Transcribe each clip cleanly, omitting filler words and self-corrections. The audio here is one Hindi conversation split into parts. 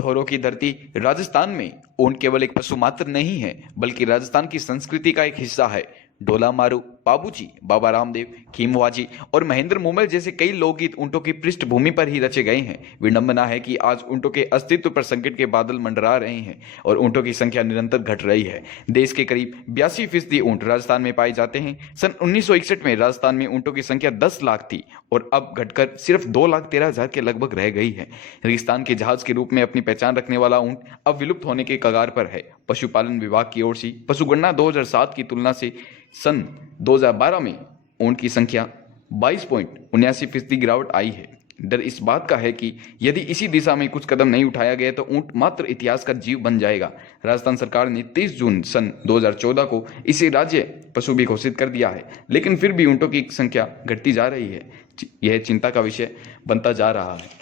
धोरों की धरती राजस्थान में ऊंट केवल एक पशु मात्र नहीं है, बल्कि राजस्थान की संस्कृति का एक हिस्सा है। ढोला मारू, बाबूजी, बाबा रामदेव, खीमवाजी और महेंद्र मूमल जैसे कई लोकगीत ऊंटों की पृष्ठभूमि पर ही रचे गए हैं। विडंबना है कि आज ऊंटों के अस्तित्व पर संकट के बादल मंडरा रहे हैं और ऊंटों की संख्या निरंतर घट रही है। देश के करीब 82% ऊंट राजस्थान में पाए जाते हैं। सन 1961 में राजस्थान में ऊंटों की संख्या 10 लाख थी और अब घटकर सिर्फ 2,13,000 के लगभग रह गई है। रेगिस्तान के जहाज के रूप में अपनी पहचान रखने वाला ऊंट अब विलुप्त होने के कगार पर है। पशुपालन विभाग की ओर से पशुगणना 2007 की तुलना से सन 2012 में ऊंट की संख्या 22.79% गिरावट आई है। डर इस बात का है कि यदि इसी दिशा में कुछ कदम नहीं उठाया गया तो ऊंट मात्र इतिहास का जीव बन जाएगा। राजस्थान सरकार ने 30 जून सन 2014 को इसे राज्य पशु भी घोषित कर दिया है, लेकिन फिर भी ऊंटों की संख्या घटती जा रही है। यह चिंता का विषय बनता जा रहा है।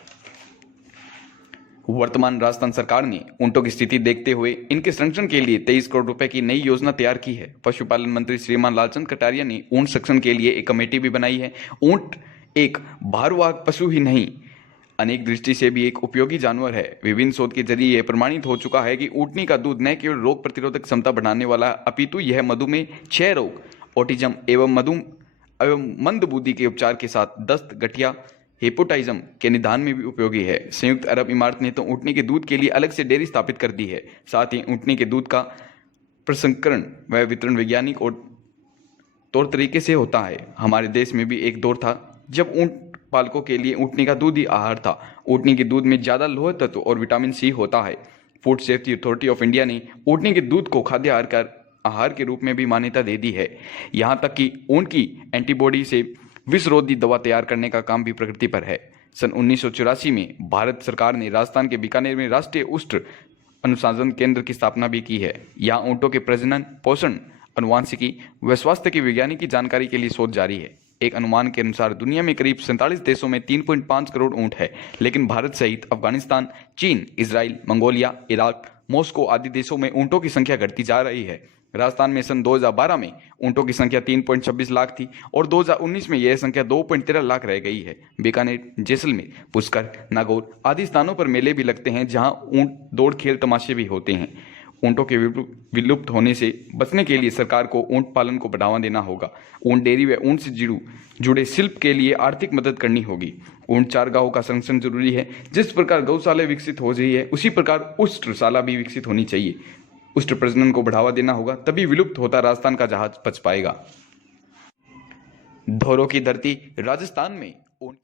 वर्तमान राजस्थान सरकार ने ऊंटों की स्थिति देखते हुए इनके संरक्षण के लिए 23 करोड़ रुपए की नई योजना तैयार की है। पशुपालन मंत्री श्रीमान लालचंद कटारिया ने ऊंट संरक्षण के लिए एक कमेटी भी बनाई है। ऊंट एक भारवाहक पशु ही नहीं, अनेक दृष्टि से भी एक उपयोगी जानवर है। विभिन्न शोध के जरिए यह प्रमाणित हो चुका है कि ऊंटनी का दूध न केवल रोग प्रतिरोधक क्षमता बढ़ाने वाला, अपितु यह मधुमेह, क्षय रोग, ऑटिज्म एवं मंद बुद्धि के उपचार के साथ दस्त, गठिया, हेपेटाइटिस के निदान में भी उपयोगी है। संयुक्त अरब इमारत ने तो ऊंटनी के दूध के लिए अलग से डेयरी स्थापित कर दी है। साथ ही ऊंटनी के दूध का प्रसंस्करण व वितरण वैज्ञानिक और तौर तरीके से होता है। हमारे देश में भी एक दौर था जब ऊंट पालकों के लिए ऊंटनी का दूध ही आहार था। ऊंटनी के दूध में ज्यादा लौह तत्व और विटामिन सी होता है। Food safety authority of India ने ऊंटनी के दूध को खाद्य आहार के रूप में भी मान्यता दे दी है। यहाँ तक कि ऊंट की एंटीबॉडी से विषरोधी दवा तैयार करने का काम भी प्रकृति पर है। सन 1984 में भारत सरकार ने राजस्थान के बीकानेर में राष्ट्रीय ऊष्ट अनुसंधान केंद्र की स्थापना भी की है। यहाँ ऊंटों के प्रजनन, पोषण, अनुवांशिकी व स्वास्थ्य की वैज्ञानिक जानकारी के लिए शोध जारी है। एक अनुमान के अनुसार दुनिया में करीब 47 देशों में 3.5 करोड़ ऊंट है, लेकिन भारत सहित अफगानिस्तान, चीन, इजराइल, मंगोलिया, इराक, मॉस्को आदि देशों में ऊंटों की संख्या घटती जा रही है। राजस्थान में सन 2012 में ऊंटों की संख्या 3.26 लाख थी और 2019 में यह संख्या 2.13 लाख रह गई है। बीकानेर, जैसलमेर, पुष्कर, नागौर आदि स्थानों पर मेले भी लगते हैं, जहां ऊंट दौड़, खेल, तमाशे भी होते हैं। ऊंटों के विलुप्त होने से बचने के लिए सरकार को ऊंट पालन को बढ़ावा देना होगा। ऊंट डेयरी व ऊंट से जुड़े शिल्प के लिए आर्थिक मदद करनी होगी। ऊंट चारगाहों का संरक्षण जरूरी है। जिस प्रकार गौशाला विकसित हो रही है, उसी प्रकार उष्ट्रशाला भी विकसित होनी चाहिए। उष्ट्र प्रजनन को बढ़ावा देना होगा, तभी विलुप्त होता राजस्थान का जहाज बच पाएगा। धोरों की धरती राजस्थान में ऊंट